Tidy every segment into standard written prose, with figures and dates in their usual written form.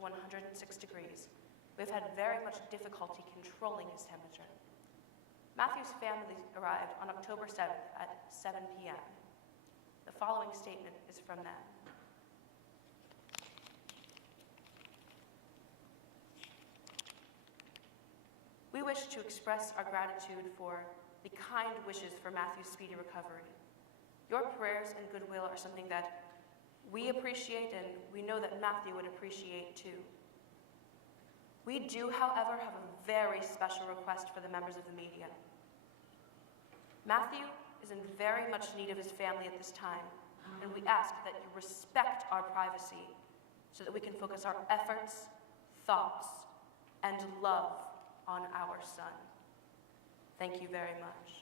to 106 degrees. We've had very much difficulty controlling his temperature. Matthew's family arrived on October 7th at 7 p.m. The following statement is from them. We wish to express our gratitude for the kind wishes for Matthew's speedy recovery. Your prayers and goodwill are something that we appreciate, and we know that Matthew would appreciate too. We do, however, have a very special request for the members of the media. Matthew is in very much need of his family at this time, and we ask that you respect our privacy so that we can focus our efforts, thoughts, and love on our son. Thank you very much.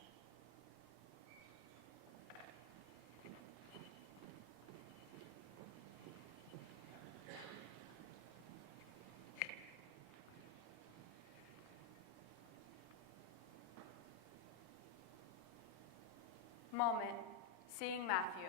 Moment, seeing Matthew.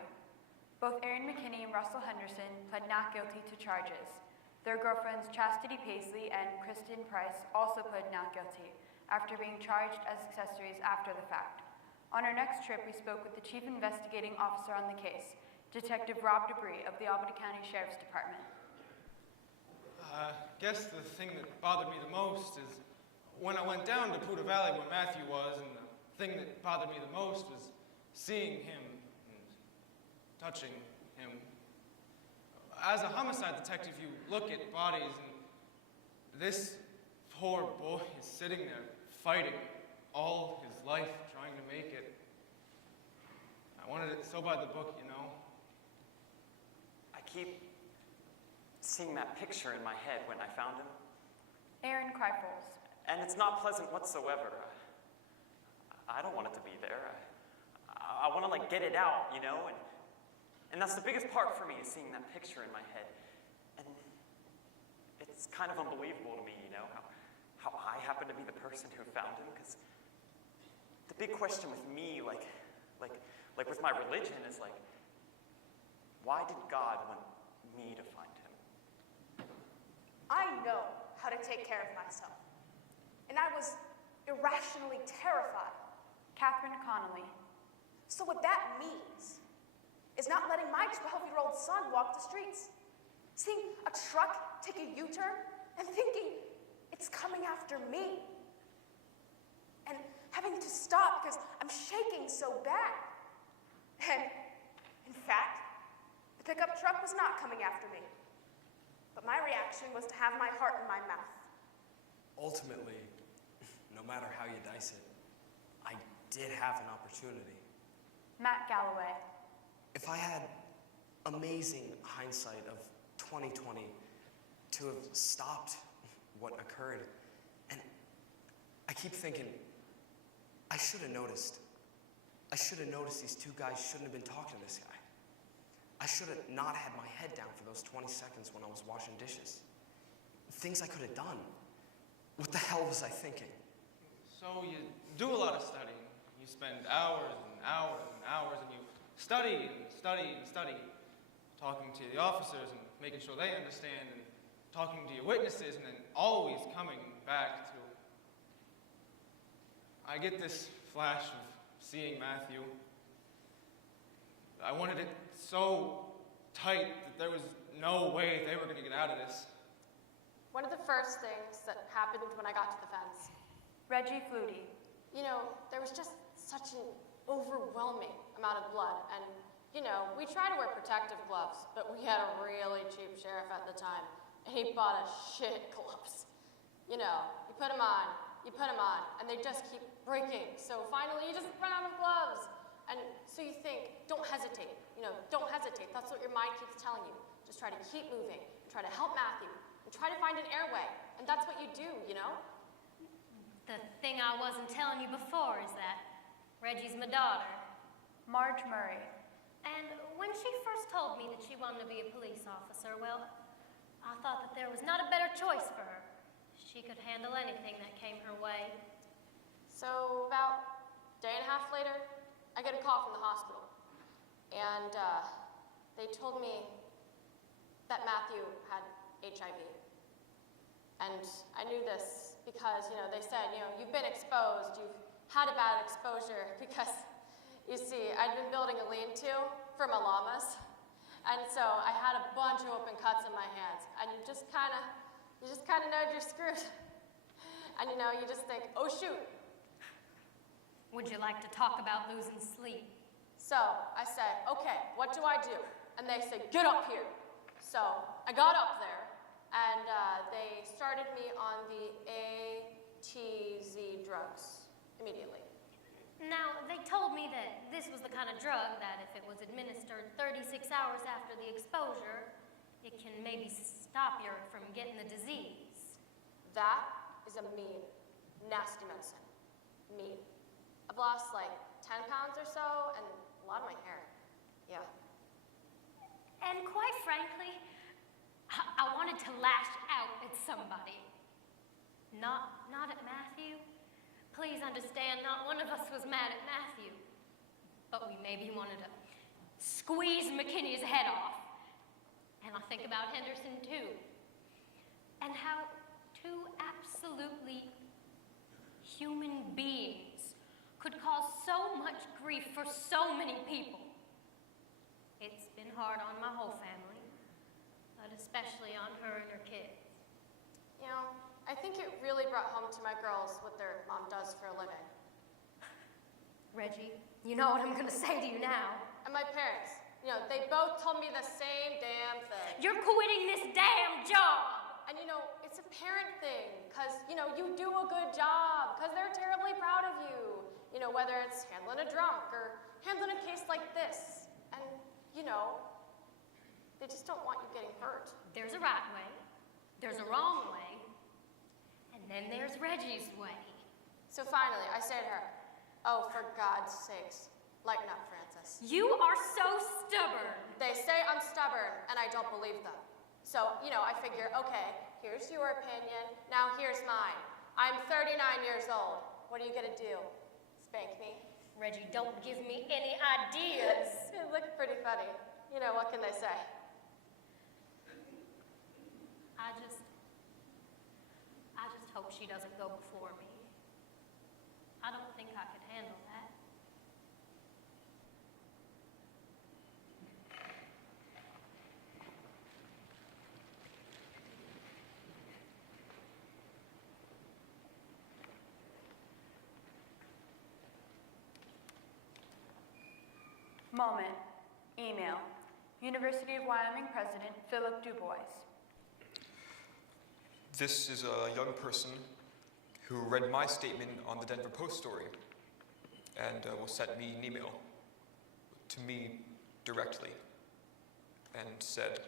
Both Aaron McKinney and Russell Henderson pled not guilty to charges. Their girlfriends Chastity Paisley and Kristen Price also pled not guilty after being charged as accessories after the fact. On our next trip, we spoke with the chief investigating officer on the case, Detective Rob Debris of the Albany County Sheriff's Department. I guess the thing that bothered me the most is when I went down to Poudre Valley where Matthew was, and the thing that bothered me the most was seeing him and touching him. As a homicide detective, you look at bodies, and this poor boy is sitting there fighting all his life, trying to make it. I wanted it so by the book, you know. I keep seeing that picture in my head when I found him. Aaron Kreifels. And it's not pleasant whatsoever. I don't want it to be there. I want to, like, get it out, you know? And that's the biggest part for me, is seeing that picture in my head. And it's kind of unbelievable to me, you know, how I happen to be the person who found him, because the big question with me, like with my religion, is like, why did God want me to find him? I know how to take care of myself, and I was irrationally terrified. Catherine Connolly. So what that means is not letting my 12-year-old son walk the streets, seeing a truck take a U-turn and thinking it's coming after me, and having to stop because I'm shaking so bad. And in fact, the pickup truck was not coming after me, but my reaction was to have my heart in my mouth. Ultimately, no matter how you dice it, I did have an opportunity. Matt Galloway. If I had amazing hindsight of 2020 to have stopped what occurred, and I keep thinking, I should have noticed. I should have noticed these two guys shouldn't have been talking to this guy. I should have not had my head down for those 20 seconds when I was washing dishes. Things I could have done. What the hell was I thinking? So you do a lot of studying. You spend hours and hours and hours, and you study and study and study, talking to the officers and making sure they understand, and talking to your witnesses, and then always coming back to... I get this flash of seeing Matthew. I wanted it so tight that there was no way they were going to get out of this. One of the first things that happened when I got to the fence, Reggie Flutie. you know, there was just such an overwhelming amount of blood. And, you know, we try to wear protective gloves, but we had a really cheap sheriff at the time, and he bought us shit gloves. You know, you put them on, and they just keep breaking. So finally, you just run out of gloves. And so you think, don't hesitate. You know, don't hesitate. That's what your mind keeps telling you. Just try to keep moving, and try to help Matthew, and try to find an airway. And that's what you do, you know? The thing I wasn't telling you before is that Reggie's my daughter. Marge Murray. And when she first told me that she wanted to be a police officer, well, I thought that there was not a better choice for her. She could handle anything that came her way. So about a day and a half later, I get a call from the hospital. And they told me that Matthew had HIV. And I knew this because, they said, you've been exposed, you've had a bad exposure because, you see, I'd been building a lean-to for my llamas. And so I had a bunch of open cuts in my hands. And you just kind of know you're screwed. And, you just think, oh, shoot. Would you like to talk about losing sleep? So I said, okay, what do I do? And they said, get up here. So I got up there, and they started me on the ATZ drugs immediately. Now, they told me that this was the kind of drug that if it was administered 36 hours after the exposure, it can maybe stop you from getting the disease. That is a mean, nasty medicine. Mean. I've lost like 10 pounds or so, and a lot of my hair. Yeah. And quite frankly, I wanted to lash out at somebody. Not at Matthew. Please understand, not one of us was mad at Matthew. But we maybe wanted to squeeze McKinney's head off. And I think about Henderson too. And how two absolutely human beings could cause so much grief for so many people. It's been hard on my whole family, but especially on her and her kids. I think it really brought home to my girls what their mom does for a living. Reggie, you know what I'm gonna say to you now. And my parents, they both told me the same damn thing. You're quitting this damn job! And it's a parent thing, because, you do a good job, because they're terribly proud of you. Whether it's handling a drunk or handling a case like this. And, they just don't want you getting hurt. There's a right way, there's a wrong way, and then there's Reggie's way. So finally, I say to her, oh, for God's sakes, lighten up, Francis. You are so stubborn. They say I'm stubborn, and I don't believe them. So, I figure, okay, here's your opinion, now here's mine. I'm 39 years old. What are you gonna do? Spank me? Reggie, don't give me any ideas. It looked pretty funny. What can they say? I just hope she doesn't go before me. I don't think I could handle that. Moment. Email. University of Wyoming President Philip Du Bois. This is a young person who read my statement on the Denver Post story and will send me an email to me directly and said,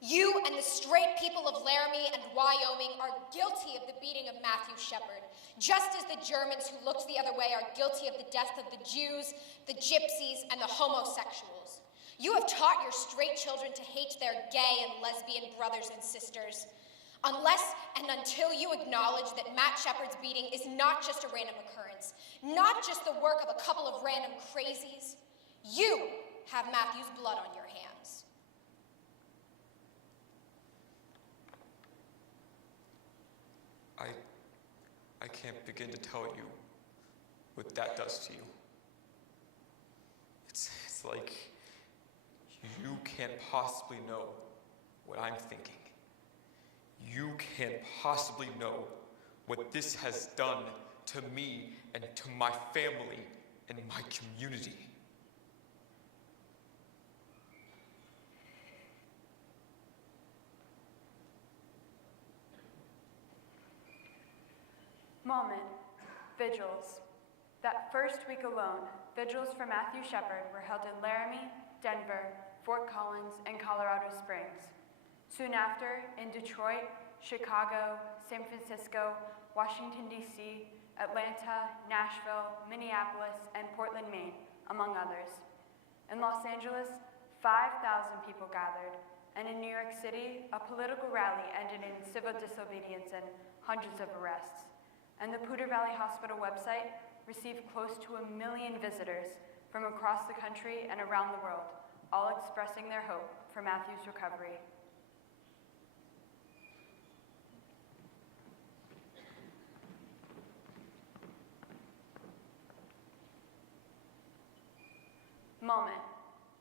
You and the straight people of Laramie and Wyoming are guilty of the beating of Matthew Shepard, just as the Germans who looked the other way are guilty of the death of the Jews, the Gypsies, and the homosexuals. You have taught your straight children to hate their gay and lesbian brothers and sisters. Unless and until you acknowledge that Matt Shepard's beating is not just a random occurrence, not just the work of a couple of random crazies, you have Matthew's blood on your hands. I can't begin to tell you what that does to you. It's like you can't possibly know what I'm thinking. You can't possibly know what this has done to me and to my family and my community. Moment. Vigils. That first week alone, vigils for Matthew Shepard were held in Laramie, Denver, Fort Collins, and Colorado Springs. Soon after, in Detroit, Chicago, San Francisco, Washington, D.C., Atlanta, Nashville, Minneapolis, and Portland, Maine, among others. In Los Angeles, 5,000 people gathered, and in New York City, a political rally ended in civil disobedience and hundreds of arrests. And the Poudre Valley Hospital website received close to 1 million visitors from across the country and around the world, all expressing their hope for Matthew's recovery. Moment.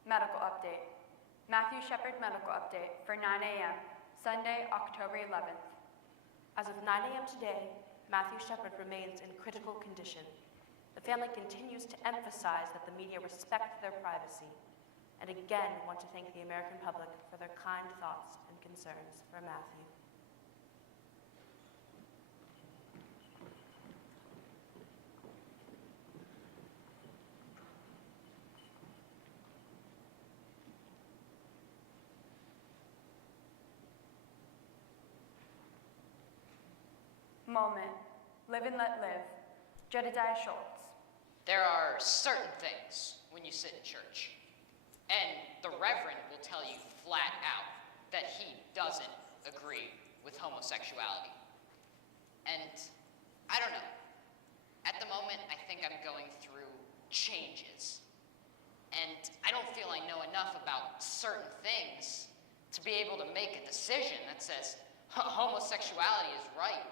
Medical update. Matthew Shepard medical update for 9 a.m., Sunday, October 11th. As of 9 a.m. today, Matthew Shepard remains in critical condition. The family continues to emphasize that the media respect their privacy, and again want to thank the American public for their kind thoughts and concerns for Matthew. Moment. Live and let live. Jedediah Schultz. There are certain things when you sit in church, and the Reverend will tell you flat out that he doesn't agree with homosexuality. And I don't know. At the moment, I think I'm going through changes. And I don't feel I know enough about certain things to be able to make a decision that says homosexuality is right,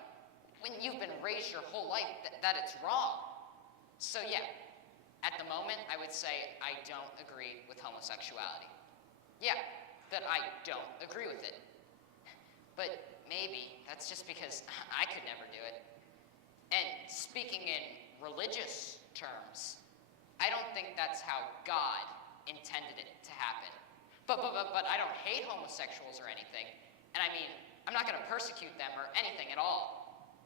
when you've been raised your whole life that it's wrong. So yeah, at the moment, I would say I don't agree with homosexuality. Yeah, that I don't agree with it. But maybe that's just because I could never do it. And speaking in religious terms, I don't think that's how God intended it to happen. But I don't hate homosexuals or anything. And I mean, I'm not going to persecute them or anything at all.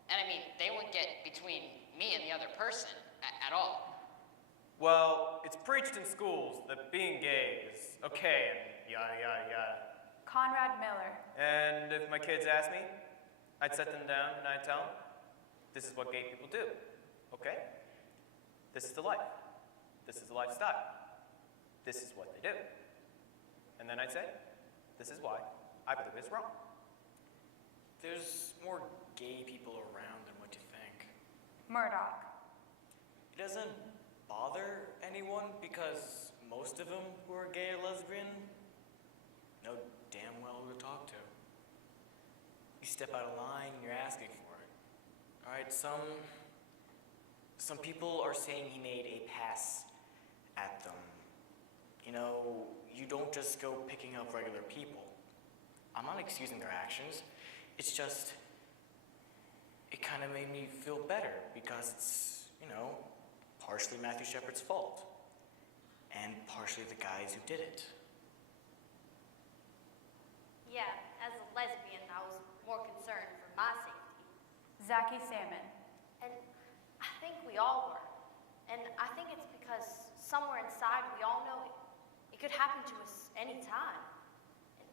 And I mean, they won't get between me and the other person at all. Well, it's preached in schools that being gay is okay and yada, yada, yada. Conrad Miller. And if my kids ask me, I'd set them down and I'd tell them, this is what gay people do, okay? This is the life. This is the lifestyle. This is what they do. And then I'd say, this is why I believe it's wrong. There's more gay people around than what you think. Murdoch. It doesn't bother anyone because most of them who are gay or lesbian know damn well who to talk to. You step out of line and you're asking for it. All right, some people are saying he made a pass at them. You know, you don't just go picking up regular people. I'm not excusing their actions. It's just, it kind of made me feel better because it's, you know, partially Matthew Shepard's fault and partially the guys who did it. Yeah, as a lesbian, I was more concerned for my safety. Zachy Salmon. And I think we all were. And I think it's because somewhere inside we all know it could happen to us anytime. And,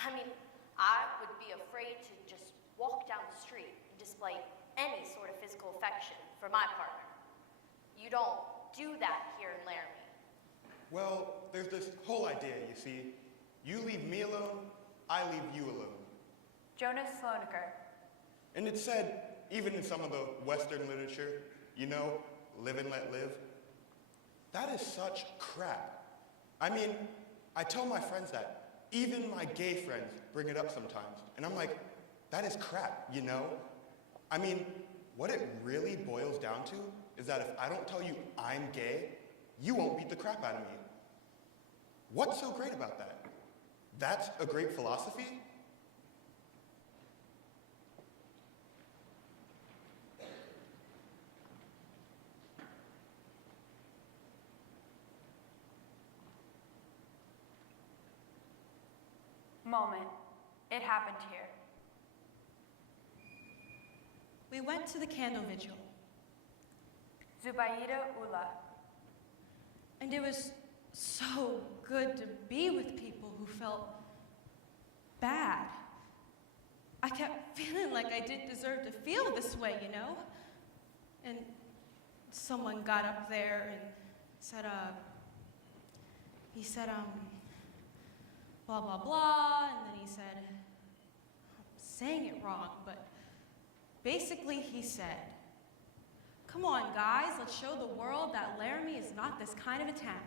I mean, I would be afraid to just walk down the street and display any sort of physical affection for my partner. You don't do that here in Laramie. Well, there's this whole idea, you see. You leave me alone, I leave you alone. Jonas Sloneker. And it's said, even in some of the Western literature, you know, live and let live. That is such crap. I mean, I tell my friends that. Even my gay friends bring it up sometimes. And I'm like, that is crap, you know? I mean, what it really boils down to is that if I don't tell you I'm gay, you won't beat the crap out of me. What's so great about that? That's a great philosophy? Moment. It happened here. We went to the candle vigil. Zubaida Ula. And it was so good to be with people who felt bad. I kept feeling like I didn't deserve to feel this way, you know? And someone got up there and said, blah, blah, blah, and then he said, I'm saying it wrong, but basically he said, come on, guys, let's show the world that Laramie is not this kind of a town.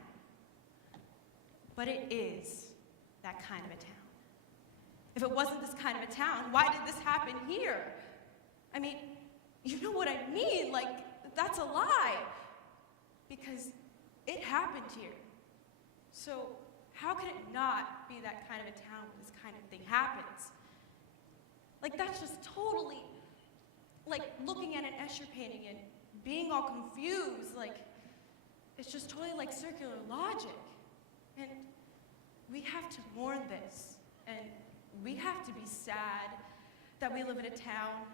But it is that kind of a town. If it wasn't this kind of a town, why did this happen here? I mean, you know what I mean? Like, that's a lie. Because it happened here. So how can it not be that kind of a town where this kind of thing happens? Like, that's just totally, like, looking at an Escher painting and being all confused, like, it's just totally like circular logic. And we have to mourn this, and we have to be sad that we live in a town,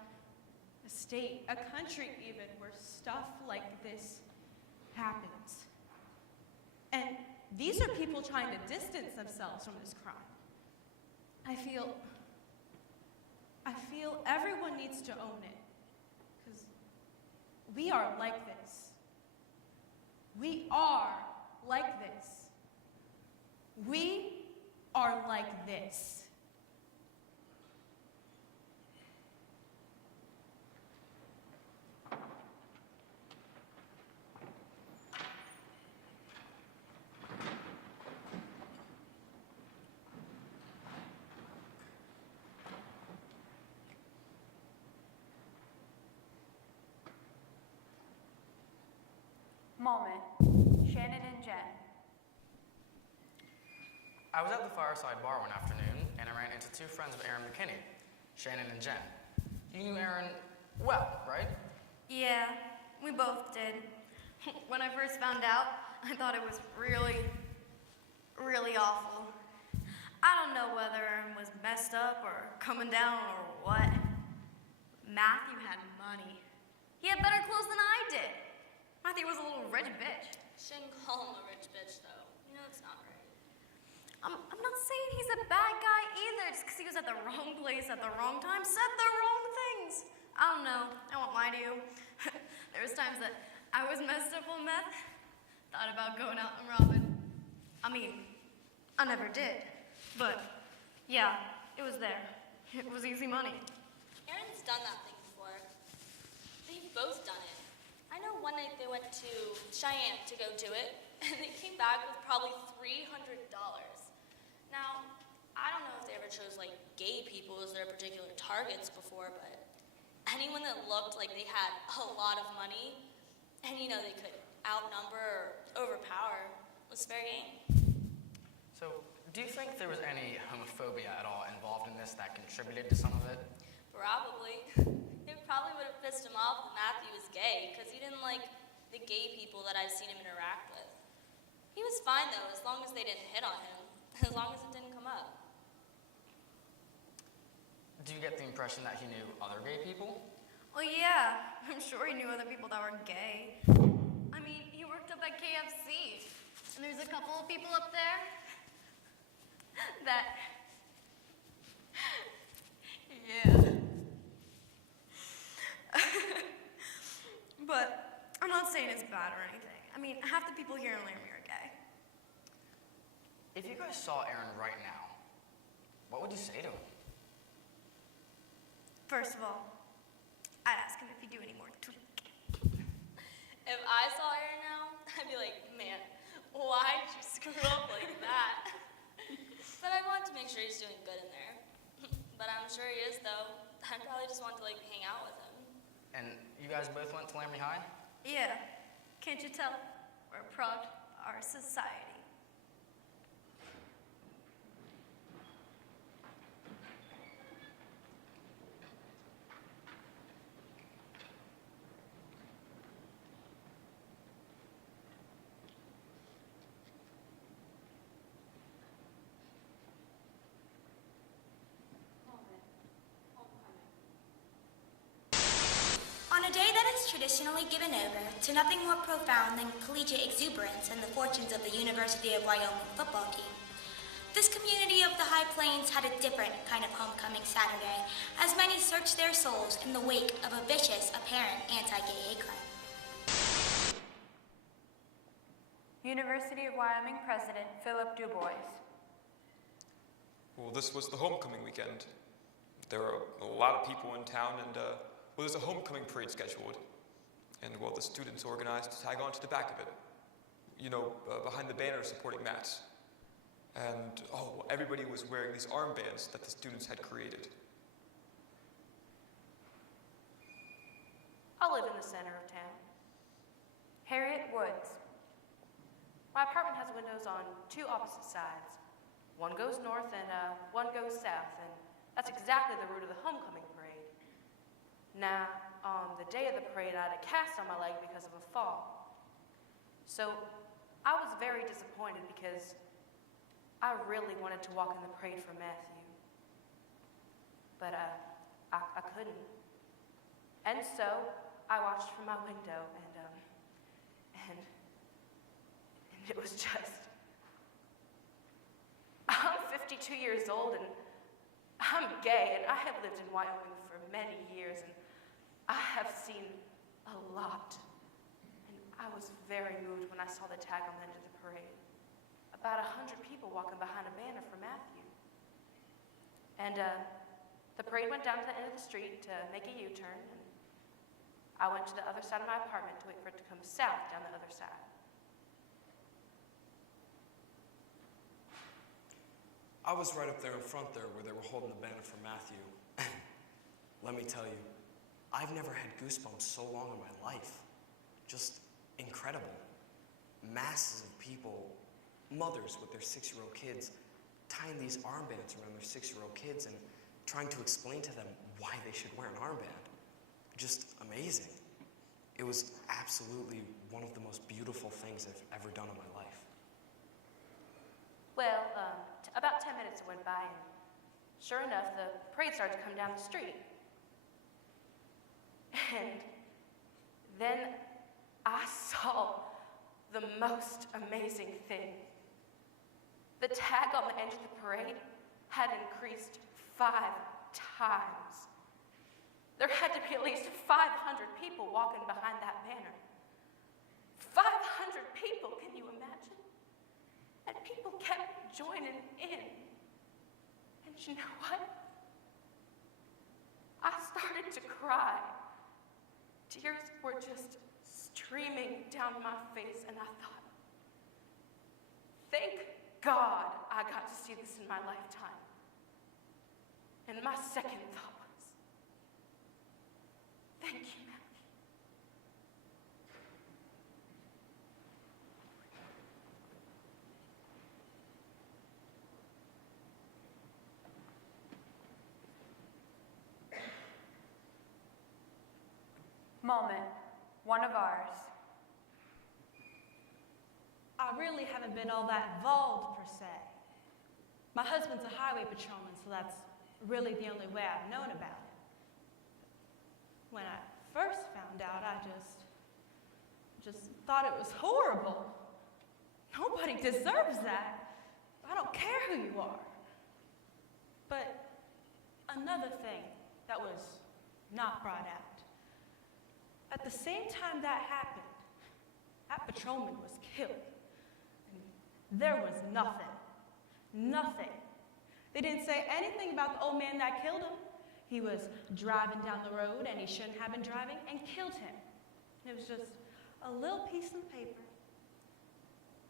a state, a country even, where stuff like this happens. And these are people trying to distance themselves from this crime. I feel everyone needs to own it, because we are like this. We are like this. We are like this. Moment. Shannon and Jen. I was at the Fireside Bar one afternoon, and I ran into two friends of Aaron McKinney, Shannon and Jen. You knew Aaron well, right? Yeah, we both did. When I first found out, I thought it was really, really awful. I don't know whether Aaron was messed up or coming down or what. Matthew had money. He had better clothes than I did. Matthew was a little rich bitch. Shouldn't call him a rich bitch, though. You know it's not right. I'm not saying he's a bad guy either, just because he was at the wrong place at the wrong time, said the wrong things. I don't know. I won't lie to you. There was times that I was messed up on meth, thought about going out and robbing. I mean, I never did. But, yeah, it was there. It was easy money. Aaron's done that thing before. They've both done it. I know one night they went to Cheyenne to go do it, and they came back with probably $300. Now, I don't know if they ever chose, like, gay people as their particular targets before, but anyone that looked like they had a lot of money, and, you know, they could outnumber or overpower, was fair game. So, do you think there was any homophobia at all involved in this that contributed to some of it? Probably. It probably would have pissed him off that Matthew was gay, because he didn't like the gay people that I've seen him interact with. He was fine, though, as long as they didn't hit on him, as long as it didn't come up. Do you get the impression that he knew other gay people? Well, yeah, I'm sure he knew other people that were gay. I mean, he worked up at KFC, and there's a couple of people up there that, yeah. But I'm not saying it's bad or anything. I mean, half the people here in Laramie are gay. If you guys saw Aaron right now, what would you say to him? First of all, I'd ask him if he'd do any more If I saw Aaron now, I'd be like, man, why'd you screw up like that? But I want to make sure he's doing good in there. But I'm sure he is, though. I'd probably just want to, like, hang out with him. And you guys both went to Laramie High? Yeah, can't you tell? We're a product of our society. On a day that is traditionally given over to nothing more profound than collegiate exuberance and the fortunes of the University of Wyoming football team, this community of the High Plains had a different kind of homecoming Saturday, as many searched their souls in the wake of a vicious, apparent anti-gay hate crime. University of Wyoming President Philip Du Bois. Well, this was the homecoming weekend. There are a lot of people in town, and well, there's a homecoming parade scheduled. And, well, the students organized to tag on to the back of it. You know, behind the banner supporting Matt. And, oh, everybody was wearing these armbands that the students had created. I live in the center of town. Harriet Woods. My apartment has windows on two opposite sides. One goes north and one goes south, and that's exactly the route of the homecoming parade. Now, on the day of the parade, I had a cast on my leg because of a fall. So I was very disappointed because I really wanted to walk in the parade for Matthew. But I couldn't. And so I watched from my window, and it was just... I'm 52 years old, and I'm gay, and I have lived in Wyoming for many years, and I have seen a lot. And I was very moved when I saw the tag on the end of the parade. About 100 people walking behind a banner for Matthew. And the parade went down to the end of the street to make a U-turn, and I went to the other side of my apartment to wait for it to come south down the other side. I was right up there in front there where they were holding the banner for Matthew. Let me tell you, I've never had goosebumps so long in my life. Just incredible. Masses of people, mothers with their 6-year-old kids, tying these armbands around their 6-year-old kids and trying to explain to them why they should wear an armband. Just amazing. It was absolutely one of the most beautiful things I've ever done in my life. Well, about 10 minutes went by, and sure enough, the parade started to come down the street. And then I saw the most amazing thing. The tag on the end of the parade had increased 5 times. There had to be at least 500 people walking behind that banner. 500 people, can you imagine? And people kept joining in. And you know what? I started to cry. Tears were just streaming down my face, and I thought, thank God I got to see this in my lifetime. And my second thought was, thank you, Matthew. Moment, one of ours. I really haven't been all that involved, per se. My husband's a highway patrolman, so that's really the only way I've known about it. When I first found out, I just thought it was horrible. Nobody deserves that. I don't care who you are. But another thing that was not brought out. At the same time that happened, that patrolman was killed. And there was nothing. Nothing. They didn't say anything about the old man that killed him. He was driving down the road and he shouldn't have been driving and killed him. It was just a little piece of paper.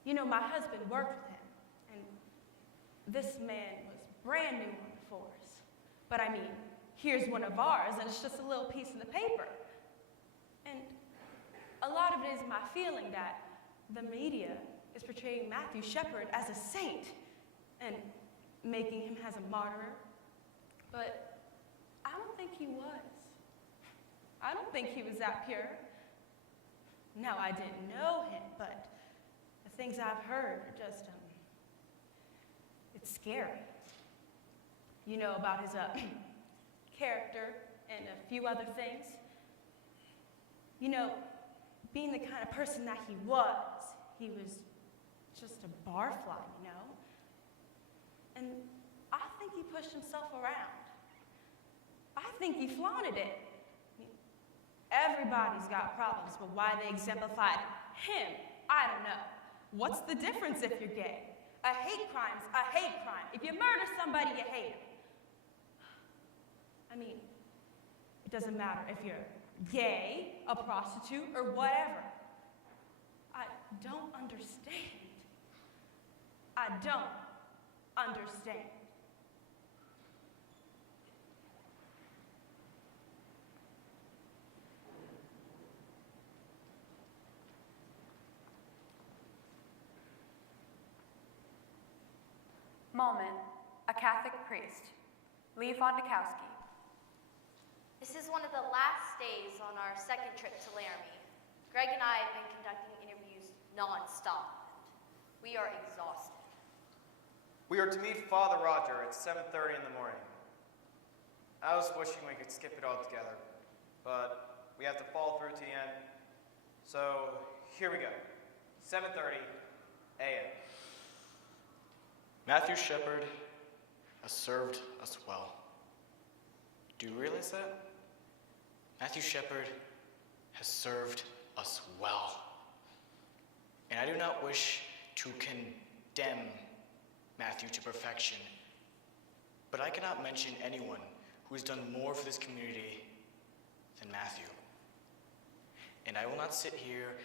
You know, my husband worked with him, and this man was brand new on the force. But I mean, here's one of ours, and it's just a little piece of the paper. And a lot of it is my feeling that the media is portraying Matthew Shepard as a saint and making him as a martyr. But I don't think he was. I don't think he was that pure. Now, I didn't know him, but the things I've heard are just, it's scary. You know about his character and a few other things. You know, being the kind of person that he was just a barfly, you know? And I think he pushed himself around. I think he flaunted it. Everybody's got problems, but why they exemplified him, I don't know. What's the difference if you're gay? A hate crime's a hate crime. If you murder somebody, you hate him. I mean, it doesn't matter if you're gay, a prostitute, or whatever. I don't understand. I don't understand. Smallman, a Catholic priest. Lee Fondakowski. This is one of the last days on our second trip to Laramie. Greg and I have been conducting interviews non-stop. We are exhausted. We are to meet Father Roger at 7:30 in the morning. I was wishing we could skip it all together, but we have to follow through to the end. So here we go. 7:30 a.m. Matthew Shepard has served us well. Do you realize that? Matthew Shepard has served us well. And I do not wish to condemn Matthew to perfection, but I cannot mention anyone who has done more for this community than Matthew. And I will not sit here